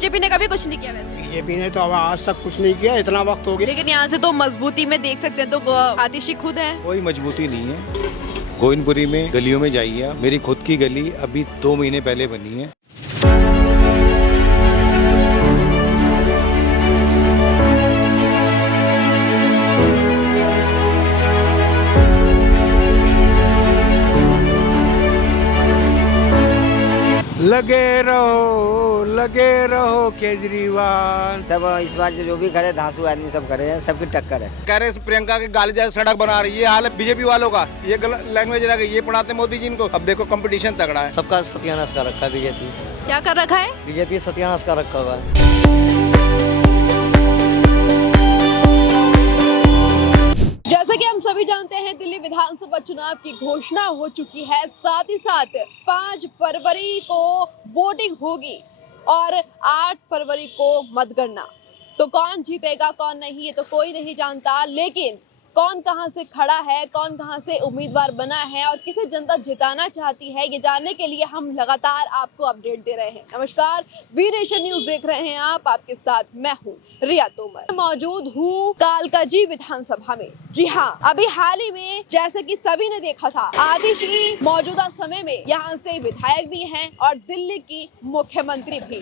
BJP ने कभी कुछ नहीं किया वैसे। बीजेपी ने तो अब आज तक कुछ नहीं किया, इतना वक्त हो गया। लेकिन यहाँ से तो मजबूती में देख सकते हैं तो आतिशी खुद है। कोई मजबूती नहीं है। गोविंदपुरी में गलियों में जाइए आप, मेरी खुद की गली अभी 2 महीने पहले बनी है। लगे रहो केजरीवाल। तब इस बार जो भी खड़े धांसू आदमी सब खड़े हैं, सबकी टक्कर है। कह रहे प्रियंका की गाली जैसे सड़क बना रही है, ये हाल है बीजेपी वालों का। ये लैंग्वेज रह गई, ये पढ़ाते मोदी जी इनको। अब देखो कंपटीशन तगड़ा है। सबका सत्यानाश कर रखा है बीजेपी। क्या कर रखा है? बीजेपी सत्यानाश कर रखा हुआ है। जैसा कि हम सभी जानते हैं, दिल्ली विधानसभा चुनाव की घोषणा हो चुकी है। साथ ही साथ 5 फरवरी को वोटिंग होगी और 8 फरवरी को मतगणना। तो कौन जीतेगा कौन नहीं, ये तो कोई नहीं जानता। लेकिन कौन कहां से खड़ा है, कौन कहां से उम्मीदवार बना है और किसे जनता जिताना चाहती है, ये जानने के लिए हम लगातार आपको अपडेट दे रहे हैं। नमस्कार, वी नेशन न्यूज देख रहे हैं आप। आपके साथ मैं हूं रिया तोमर। मौजूद हूं कालकाजी विधानसभा में। जी हाँ, अभी हाल ही में जैसे कि सभी ने देखा था, आतिशी मौजूदा समय में यहाँ से विधायक भी हैं और दिल्ली की मुख्यमंत्री भी।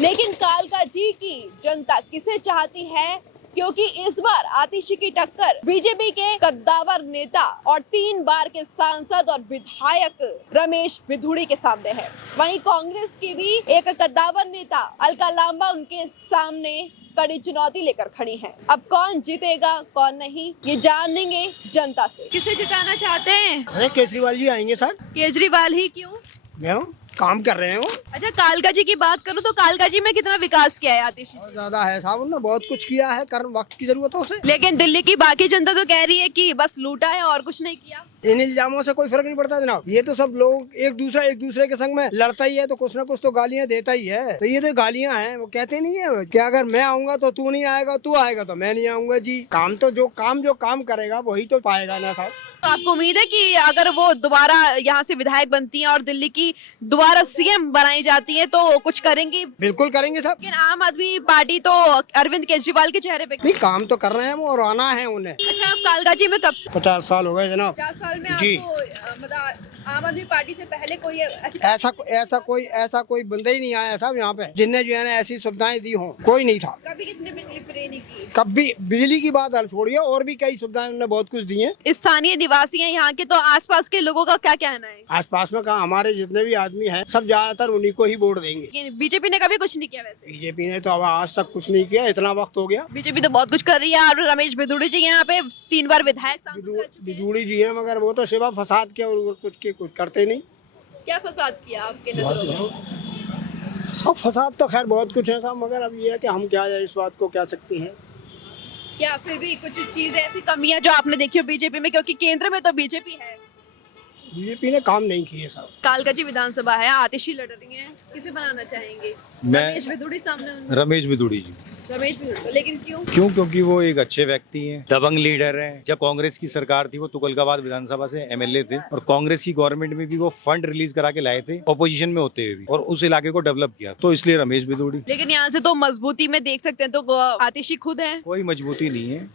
लेकिन कालकाजी की जनता किसे चाहती है, क्योंकि इस बार आतिशी की टक्कर बीजेपी के कद्दावर नेता और 3 बार के सांसद और विधायक रमेश बिधूड़ी के सामने है। वहीं कांग्रेस की भी एक कद्दावर नेता अलका लांबा उनके सामने कड़ी चुनौती लेकर खड़ी हैं। अब कौन जीतेगा कौन नहीं, ये जानेंगे जनता से। किसे जिताना चाहते हैं? अरे केजरीवाल जी आएंगे सर। केजरीवाल ही क्यों? क्यों? काम कर रहे हो। अच्छा, कालकाजी की बात करूं तो कालकाजी में कितना विकास किया है आतिशी? बहुत ज्यादा है साहब, उन्होंने बहुत कुछ किया है, कर वक्त की जरूरत है उसे। लेकिन दिल्ली की बाकी जनता तो कह रही है कि बस लूटा है और कुछ नहीं किया। इन इल्जामों से कोई फर्क नहीं पड़ता जनाब। ये तो सब लोग एक दूसरे के संग में लड़ता ही है, तो कुछ ना कुछ तो गालियां देता ही है। तो ये तो गालियां हैं, वो कहते नहीं है कि अगर मैं आऊंगा तो तू नहीं आएगा, तू आएगा तो मैं नहीं आऊंगा जी। काम तो जो काम करेगा वही तो पाएगा ना साहब। तो आपको उम्मीद है कि अगर वो दोबारा यहाँ से विधायक बनती हैं और दिल्ली की दोबारा सीएम बनाई जाती है तो कुछ करेंगी? बिल्कुल करेंगे साहब। लेकिन आम आदमी पार्टी तो अरविंद केजरीवाल के चेहरे पे। नहीं, काम तो कर रहे हैं वो और आना है उन्हें। अच्छा, आप कालकाजी में कब से? 50 साल हो गए जनाब। 50 साल में जी। आपको मतलब आम आदमी पार्टी से पहले कोई ऐसा कोई बंदा ही नहीं आया साहब यहाँ पे जिनने जो है ना ऐसी सुविधाएं दी हो, कोई नहीं था। कभी किसी ने बिजली फ्री नहीं की? कभी बिजली की बात हल छोड़िए, और भी कई सुविधाएं उन्होंने बहुत कुछ दी हैं। स्थानीय निवासी हैं यहाँ के, तो आसपास के लोगों का क्या कहना है? आसपास में कहा हमारे जितने भी आदमी हैं सब ज्यादातर उन्हीं को ही वोट देंगे। बीजेपी ने कभी कुछ नहीं किया वैसे। बीजेपी ने तो अब आज तक कुछ नहीं किया, इतना वक्त हो गया। बीजेपी तो बहुत कुछ कर रही है और रमेश बिधूड़ी जी यहाँ पे 3 बार विधायक सांसद रह चुके हैं। बिधूड़ी जी है, मगर वो तो सिवा फसाद के और कुछ करते नहीं। क्या फसाद किया आपके नजरों में? अब फसाद तो खैर बहुत कुछ है साहब, मगर अब ये है कि हम क्या है इस बात को कह सकते हैं। क्या फिर भी कुछ चीजें ऐसी कमियां जो आपने देखी हो बीजेपी में, क्योंकि केंद्र में तो बीजेपी है। बीजेपी ने काम नहीं किए साहब। कालकाजी विधानसभा है, आतिशी लड़ रही हैं, किसे बनाना चाहेंगे? मैं रमेश बिधूड़ी सामने। रमेश बिधूड़ी जी। रमेश बिधूड़ी, लेकिन क्यों? क्योंकि वो एक अच्छे व्यक्ति हैं, दबंग लीडर हैं। जब कांग्रेस की सरकार थी वो तुगलकाबाद विधानसभा से एमएलए थे और कांग्रेस की गवर्नमेंट में भी वो फंड रिलीज करा के लाए थे ऑपोजिशन में होते हुए भी, और उस इलाके को डेवलप किया, तो इसलिए रमेश बिधूड़ी। लेकिन यहाँ से तो मजबूती में देख सकते हैं तो आतिशी खुद है। कोई मजबूती नहीं है।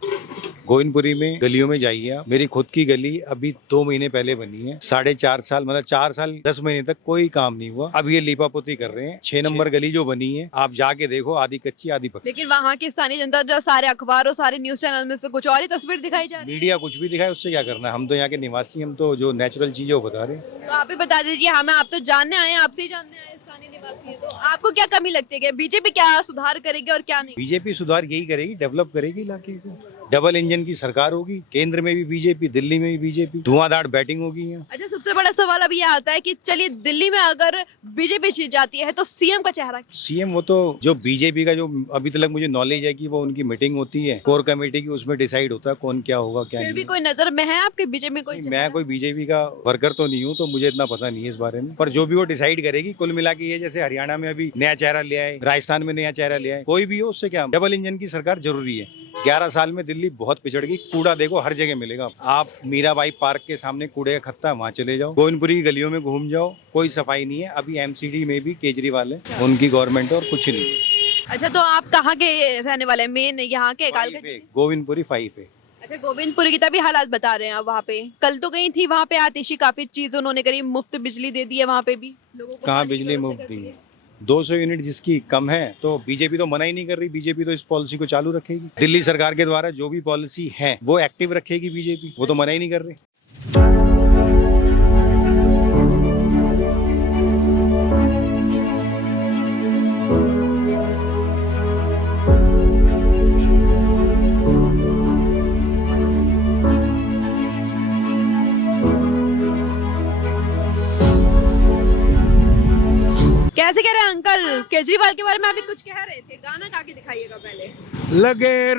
गोविंदपुरी में गलियों में जाइए आप, मेरी खुद की गली अभी 2 महीने पहले बनी है। 4.5 साल मतलब 4 साल 10 महीने तक कोई काम नहीं हुआ। अब ये लीपापोती कर रहे हैं। 6 नंबर गली जो बनी है आप जाके देखो, आधी कच्ची आधी पक्की। लेकिन वहाँ की स्थानीय जनता जो सारे अखबारों सारे न्यूज चैनल में से कुछ और ही तस्वीर दिखाई जा रही है। मीडिया कुछ भी दिखाए, उससे क्या करना है? हम तो यहाँ के निवासी, हम तो जो नेचुरल चीजें वो बता रहे हैं। तो आप ही बता दीजिए हमें, आप तो जानने आए हैं, आपसे ही जानने आए, स्थानीय निवासी हैं, तो आपको क्या कमी लगती है कि बीजेपी क्या सुधार करेगी और क्या नहीं? बीजेपी सुधार यही करेगी, डेवलप करेगी इलाके को। डबल इंजन की सरकार होगी, केंद्र में भी बीजेपी, दिल्ली में भी बीजेपी, धुआंधार बैटिंग होगी यहाँ। अच्छा, सबसे बड़ा सवाल अभी ये आता है कि चलिए दिल्ली में अगर बीजेपी जीत जाती है तो सीएम का चेहरा? सीएम वो तो जो बीजेपी का, जो अभी तक मुझे नॉलेज है कि वो उनकी मीटिंग होती है कोर कमेटी की, उसमें डिसाइड होता है कौन क्या होगा क्या फिर भी नहीं। कोई नजर में है आपके बीजेपी कोई? मैं कोई बीजेपी का वर्कर तो नहीं हूँ, तो मुझे इतना पता नहीं है इस बारे में, पर जो भी वो डिसाइड करेगी कुल मिला के ये, जैसे हरियाणा में अभी नया चेहरा ले आए, राजस्थान में नया चेहरा ले आए, कोई भी हो उससे क्या, डबल इंजन की सरकार जरूरी है। 11 साल में दिल्ली बहुत पिछड़ गई। कूड़ा देखो हर जगह मिलेगा। आप मीराबाई पार्क के सामने कूड़े का खत्ता, वहाँ चले जाओ, गोविंदपुरी की गलियों में घूम जाओ, कोई सफाई नहीं है। अभी एमसीडी में भी केजरीवाल है, उनकी गवर्नमेंट है और कुछ नहीं है। अच्छा, तो आप कहाँ के रहने वाले हैं? मेन यहाँ के कालका? गोविंदपुरी 5 है। अच्छा, गोविंदपुरी की तभी हालात बता रहे हैं आप वहाँ पे। कल तो गई थी वहाँ पे आतिशी, काफी चीज उन्होंने करी, मुफ्त बिजली दे दी है वहाँ पे भी लोगों को। कहाँ पानी की बिजली व्यवस्था मुफ्त कर दी दी है? 200 यूनिट जिसकी कम है तो बीजेपी तो मना ही नहीं कर रही। बीजेपी तो इस पॉलिसी को चालू रखेगी। दिल्ली सरकार के द्वारा जो भी पॉलिसी है वो एक्टिव रखेगी बीजेपी, वो तो मना ही नहीं कर रही। कैसे कह रहे हैं अंकल? केजरीवाल के बारे में अभी कुछ कह रहे थे, गाना गा के दिखाइएगा पहले। लगे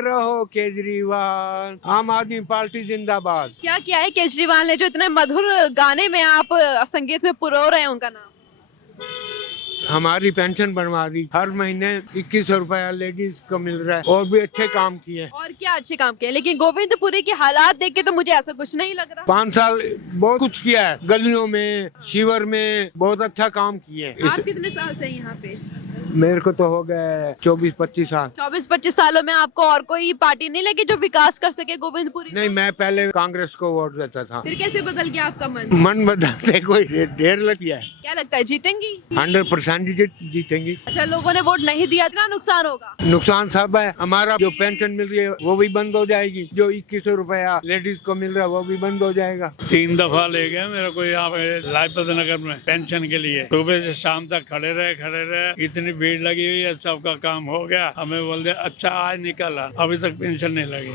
रहो केजरीवाल, आम आदमी पार्टी जिंदाबाद। क्या किया है केजरीवाल ने जो इतने मधुर गाने में आप संगीत में पुरो रहे हैं उनका नाम? हमारी पेंशन बनवा दी, हर महीने 2100 रुपया लेडीज को मिल रहा है, और भी अच्छे काम किए। और क्या अच्छे काम किए, लेकिन गोविंदपुरी की हालात देख के तो मुझे ऐसा कुछ नहीं लग रहा। 5 साल बहुत कुछ किया है, गलियों में, शिविर में बहुत अच्छा काम किए हैं। आप कितने साल से हैं यहाँ पे? मेरे को तो हो गए 24-25 साल। 24-25 सालों में आपको और कोई पार्टी नहीं लगी जो विकास कर सके गोविंदपुरी? नहीं, मैं पहले कांग्रेस को वोट देता था। फिर कैसे बदल गया आपका मन? मन बदलते कोई देर लगती है। क्या लगता है जीतेंगी? 100% जीतेंगी। अच्छा, लोगों ने वोट नहीं दिया, इतना नुकसान होगा? नुकसान सब है। हमारा जो पेंशन मिल रही है वो भी बंद हो जाएगी, जो 2100 रुपया लेडीज को मिल रहा है वो भी बंद हो जाएगा। 3 दफा ले गए मेरे को यहाँ पे लाजपत नगर में पेंशन के लिए। सुबह से शाम तक खड़े रहे, इतनी भीड़ लगी हुई है, सबका काम हो गया। हमें बोल दे अच्छा आज निकला, अभी तक पेंशन नहीं लगी।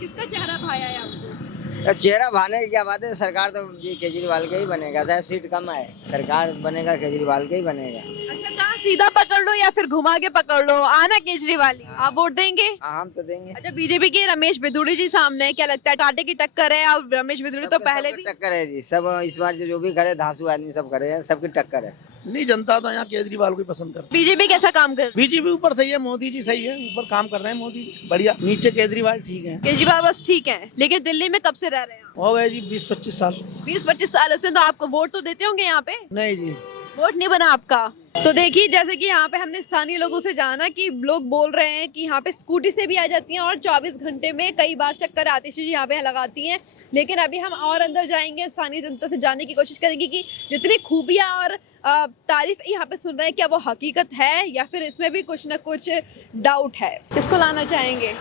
किसका चेहरा भाया है आपको? चेहरा भाने की क्या बात है, सरकार तो ये केजरीवाल का ही बनेगा, चाहे सीट कम है, सरकार बनेगा केजरीवाल का ही बनेगा। अच्छा, कहाँ सीधा पकड़ लो या फिर घुमा के पकड़ लो, आना केजरीवाल ही। आप वोट देंगे? हाँ, हम तो देंगे। अच्छा, बीजेपी के रमेश बिधूड़ी जी सामने है, क्या लगता है टाटे की टक्कर है? और रमेश बिधूड़ी तो पहले भी टक्कर है जी, सब इस बार जो भी करे धांसू आदमी सब करे हैं, सबकी टक्कर है। नहीं, जनता तो यहाँ केजरीवाल को ही पसंद करती बीजेपी कैसा काम कर? है। बीजेपी ऊपर सही है, मोदी जी सही है, ऊपर काम कर रहे हैं मोदी जी बढ़िया, नीचे केजरीवाल ठीक है। केजरीवाल बस ठीक है, लेकिन दिल्ली में कब से रह रहे हैं? हो गए जी 20-25 साल। 20-25 सालों से तो आपको वोट तो देते होंगे यहाँ पे? नहीं जी, वोट नहीं बना आपका। तो देखिए, जैसे कि यहाँ पे हमने स्थानीय लोगों से जाना कि लोग बोल रहे हैं कि यहाँ पे स्कूटी से भी आ जाती हैं और 24 घंटे में कई बार चक्कर आतिशी जी यहाँ पे लगाती हैं। लेकिन अभी हम और अंदर जाएंगे, स्थानीय जनता से जानने की कोशिश करेंगे कि जितनी खूबियाँ और तारीफ यहाँ पे सुन रहे हैं, क्या वो हकीकत है या फिर इसमें भी कुछ न कुछ डाउट है। किसको लाना चाहेंगे?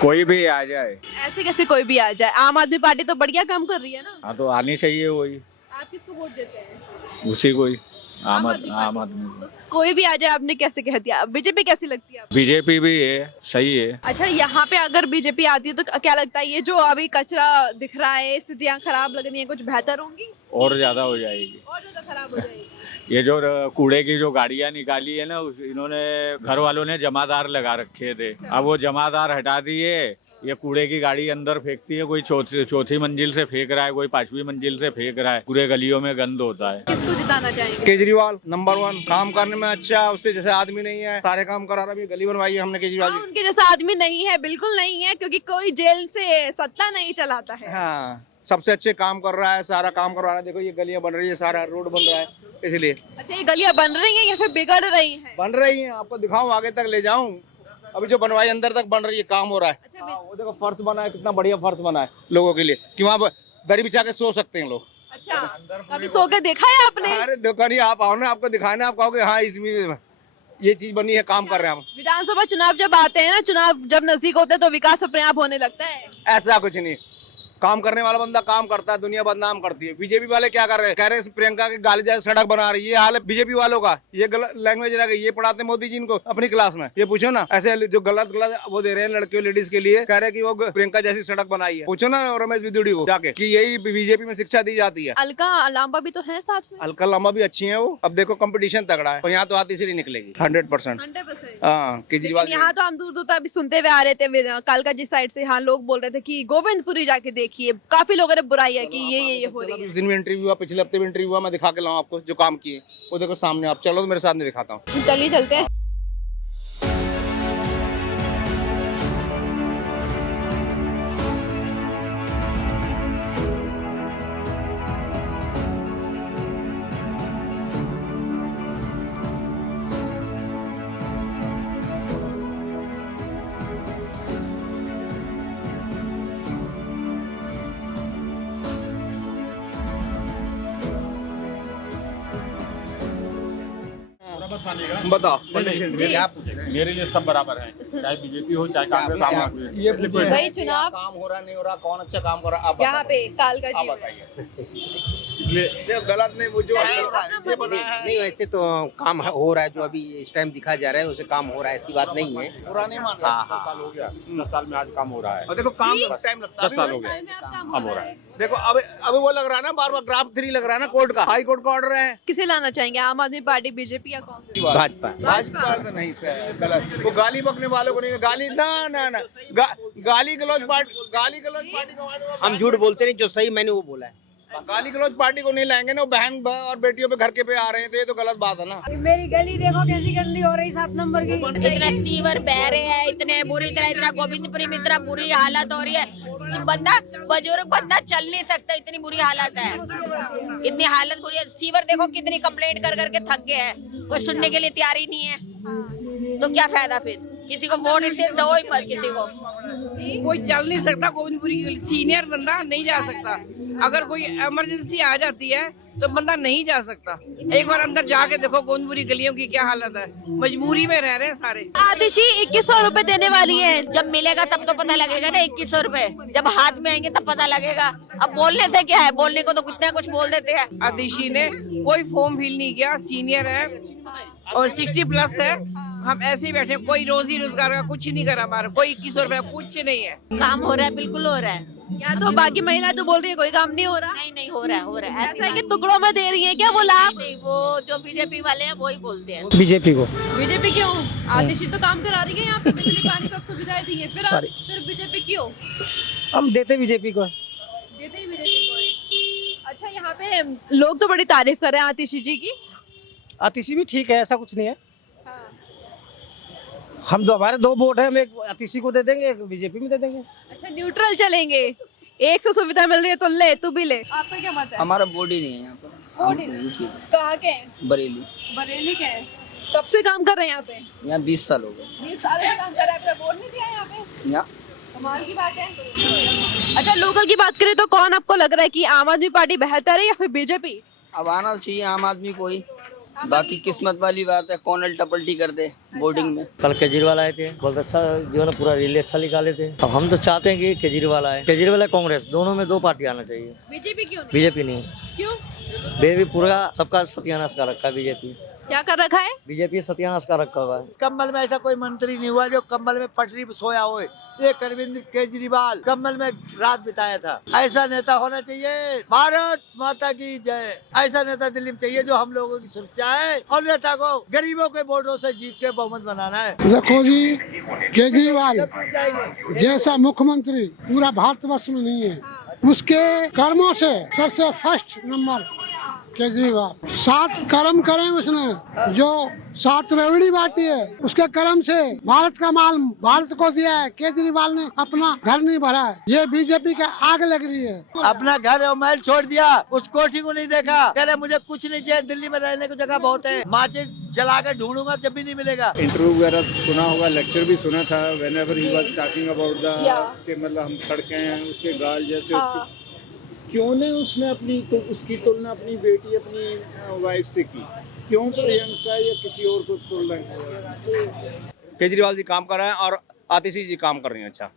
कोई भी आ जाए। ऐसे कैसे कोई भी आ जाए? आम आदमी पार्टी तो बढ़िया काम कर रही है ना। हाँ, तो आनी चाहिए वही, आप किसको वोट देते हैं? उसी को ही, आम आदमी आदमी। तो कोई भी आ जाए, आपने कैसे कह दिया? बीजेपी कैसी लगती है आपको? बीजेपी भी है, सही है। अच्छा, यहाँ पे अगर बीजेपी आती है तो क्या लगता है ये जो अभी कचरा दिख रहा है, स्थितियाँ खराब लग रही है, कुछ बेहतर होंगी? और ज्यादा हो जाएगी, और ज्यादा खराब हो जाएगी। ये जो कूड़े की जो गाड़ियाँ निकाली है ना, इन्होंने घर वालों ने जमादार लगा रखे थे, अब वो जमादार हटा दिए, ये कूड़े की गाड़ी अंदर फेंकती है, कोई चौथी मंजिल से फेंक रहा है, कोई 5वीं मंजिल से फेंक रहा है, पूरे गलियों में गंद होता है। किसको जिताना चाहेंगे? केजरीवाल नंबर 1, काम करने में अच्छा, उससे जैसे आदमी नहीं है, सारे काम करा रहा है। गली बनवाई है हमने केजरीवाल हाँ, जी। उनके जैसा आदमी नहीं है, बिल्कुल नहीं है, क्योंकि कोई जेल से सत्ता नहीं चलाता है। हाँ, सबसे अच्छे काम कर रहा है, सारा काम करवा रहा है। देखो ये गलियां बन रही है, सारा रोड बन रहा है, इसलिए। अच्छा, ये गलियां बन रही हैं या फिर बिगड़ रही हैं? बन रही है, आपको दिखाऊं, आगे तक ले जाऊं। अभी जो बनवाई अंदर तक बन रही है, काम हो रहा है। अच्छा, हाँ, वो देखो फर्श बना है, कितना बढ़िया फर्श बना है लोगों के लिए, कि वहाँ दरी बिछा के सो सकते हैं लोग। अच्छा, कभी सो के देखा है आपने? अरे दुकानी आप आओ ना, आपको दिखाए ना, आप कहोगे हाँ इसमें ये चीज बनी है, काम कर रहे हैं हम। विधानसभा चुनाव जब आते हैं ना, चुनाव जब नजदीक होते हैं तो विकास अपने आप होने लगता है? ऐसा कुछ नहीं, काम करने वाला बंदा काम करता है, दुनिया बदनाम करती है। बीजेपी वाले क्या कर रहे हैं? कह रहे हैं प्रियंका की गाली जैसे सड़क बना रही है, ये हाल है बीजेपी वालों का। ये गलत लैंग्वेज रह गई, ये पढ़ाते मोदी जी इनको अपनी क्लास में। ये पूछो ना, ऐसे जो गलत वो दे रहे हैं लड़कियों लेडीज के लिए, कह रहे हैं कि वो प्रियंका जैसी सड़क बनाई है। पूछो ना रमेश बिधूड़ी को जाके कि यही बीजेपी में शिक्षा दी जाती है। अलका लांबा भी तो है साथ में। अलका लांबा भी अच्छी है वो। अब देखो कंपटीशन तगड़ा है और यहाँ तो आती सीधी निकलेगी 100%। 100%। हाँ, केजरीवाल यहाँ तो हम दूर दूर तक अभी सुनते हुए आ रहे थे, कालका जी साइड से हाँ लोग बोल रहे थे कि गोविंदपुरी जाके देखिए, काफी लोगों ने बुराई है कि ये हो रही है। उस दिन भी इंटरव्यू हुआ, पिछले हफ्ते भी इंटरव्यू हुआ, मैं दिखा के लाऊं आपको जो काम किए वो देखो सामने। आप चलो तो मेरे साथ में दिखाता हूँ। चलिए चलते हैं। मत मानिएगा। बताओ। मेरे लिए सब बराबर है, चाहे बीजेपी हो चाहे कांग्रेस, आम आदमी हो। ये भाई चुनाव काम हो रहा नहीं हो रहा, कौन अच्छा काम कर रहा, आप यहाँ पे कालका आप जी बताइए। इसलिए गलत नहीं, वो जो है ये बनाया है। नहीं वैसे तो काम हो रहा है, जो अभी इस टाइम दिखा जा रहा है उसे काम हो रहा है, ऐसी बात नहीं है। पूरा नहीं मान हाँ रहा। हाँ साल हो गया, 10 साल में आज काम हो रहा है। और देखो काम टाइम लगता है। 10 साल हो गए, साल में अब काम अब हो रहा है। देखो अब वो लग रहा है ना, बार बार ग्राफ 3 लग रहा है ना, कोर्ट का, हाई कोर्ट का ऑर्डर है। किसे लाना चाहेंगे, आम आदमी पार्टी, बीजेपी या कांग्रेस? भाजपा। भाजपा तो नहीं सर, गलत। वो गाली बकने वालों को नहीं, गाली ना गाली गलौज पार्टी को हम झूठ बोलते नहीं, जो सही मैंने वो बोला है। गाली गलौज पार्टी को नहीं लाएंगे ना, वो बहन और बेटियों पे घर के पे आ रहे हैं, तो ये तो गलत बात है ना। मेरी गली देखो कैसी गंदी हो रही, 7 नंबर की। इतना सीवर बह रहे हैं, इतने बुरी तरह, इतना गोविंदपुरी में इतना बुरी हालत हो रही है, बंदा बुजुर्ग बंदा चल नहीं सकता, इतनी बुरी हालत है, इतनी हालत बुरी है। सीवर देखो कितनी कंप्लेंट कर करके थक गए हैं, कोई सुनने के लिए तैयार ही नहीं है, तो क्या फायदा फिर, किसी को वोट इसे दो ही पर किसी को। कोई चल नहीं सकता गोविंदपुरी की गली, सीनियर बंदा नहीं जा सकता। अगर कोई इमरजेंसी आ जाती है तो बंदा नहीं जा सकता। एक बार अंदर जाके देखो गोविंदपुरी गलियों की क्या हालत है, मजबूरी में रह रहे हैं सारे। आतिशी 2100 रुपए देने वाली है। जब मिलेगा तब तो पता लगेगा ना, 2100 रुपए जब हाथ में आएंगे तब पता लगेगा। अब बोलने से क्या है, बोलने को तो कितना कुछ बोल देते हैं। आतिशी ने कोई फॉर्म फिल नहीं किया, सीनियर है और 60+ है, हम ऐसे ही बैठे, कोई रोजी रोजगार का कुछ नहीं करा, हमारा कोई 2100 रुपया कुछ नहीं है। काम हो रहा है, बिल्कुल हो रहा है। या तो बाकी महिला तो बोल रही है कोई काम नहीं हो रहा। नहीं हो रहा है, ऐसा है कि टुकड़ों में दे रही है क्या वो लाभ? नहीं, वो जो बीजेपी वाले हैं वो ही बोलते हैं। बीजेपी को। बीजेपी क्यों? आतिशी तो काम करा रही है, यहाँ पे बिजली पानी सब सुविधाएं दी है, फिर बीजेपी क्यों? हम देते बीजेपी को। देते ही बीजेपी को है। अच्छा, यहाँ पे लोग तो बड़ी तारीफ कर रहे हैं आतिशी जी की। आतिशी भी ठीक है, ऐसा कुछ नहीं है। हाँ। हम तो, हमारे 2 वोट है, हम एक आतिशी को दे देंगे, एक बीजेपी में दे देंगे। अच्छा, न्यूट्रल चलेंगे, 100 सुविधा मिल रही है तो ले, तू भी ले। आपका क्या मत है? हमारा बोर्ड ही नहीं है यहाँ पर। वोट ही नहीं। कहाँ के हैं? बरेली। बरेली के हैं। कब से काम कर रहे हैं यहाँ पे? यहाँ 20 साल हो गए। 20 साल से काम कर रहे हैं, वोट नहीं दिया यहाँ पे? यहाँ कमाल की बात है। अच्छा, लोगों की बात करें तो कौन आपको लग रहा है कि आम आदमी पार्टी बेहतर है या फिर बीजेपी? अब आना चाहिए आम आदमी को ही, बाकी किस्मत वाली बात है, कौन अल्टा पल्टी कर दे बोर्डिंग में। कल केजरीवाल आए थे, बहुत अच्छा जो है ना, पूरा रैली अच्छा निकाले थे। अब हम तो चाहते हैं कि केजरीवाल आए, केजरीवाल है कांग्रेस, दोनों में 2 पार्टी आना चाहिए। बीजेपी क्यों नहीं? बीजेपी नहीं, क्यों? बीजेपी पूरा सबका सत्यानाश कर रखा है। बीजेपी क्या कर रखा है? बीजेपी सत्यानाश कर रखा हुआ है। कम्बल में ऐसा कोई मंत्री नहीं हुआ जो कम्बल में पटरी पे सोया हो। ये अरविंद केजरीवाल कम्बल में रात बिताया था। ऐसा नेता होना चाहिए। भारत माता की जय। ऐसा नेता दिल्ली में चाहिए जो हम लोगों की सुरक्षा है, और नेता को गरीबों के वोटों से जीत के बहुमत बनाना है। देखो जी, केजरीवाल जैसा मुख्यमंत्री पूरा भारतवर्ष में नहीं है। उसके कर्मों से सबसे फर्स्ट नंबर केजरीवाल। 7 कर्म करे उसने, जो 7 रेवड़ी बांटी है, उसके कर्म से भारत का माल भारत को दिया है। केजरीवाल ने अपना घर नहीं भरा है, ये बीजेपी के आग लग रही है। अपना घर और महल छोड़ दिया, उस कोठी को नहीं देखा, कह रहे मुझे कुछ नहीं चाहिए, दिल्ली में रहने की जगह बहुत है, माचिस जला कर ढूंढूंगा जब भी नहीं मिलेगा। इंटरव्यू वगैरह सुना होगा, लेक्चर भी सुना था, whenever he was talking about the कि मतलब हम सड़कें हैं, उसके गाल जैसे क्यों ने उसने अपनी तो उसकी तुलना अपनी बेटी अपनी वाइफ से की, क्यों प्रियंका या किसी और को तुलना? केजरीवाल जी काम कर रहे हैं और आतिशी जी काम कर रही हैं। अच्छा।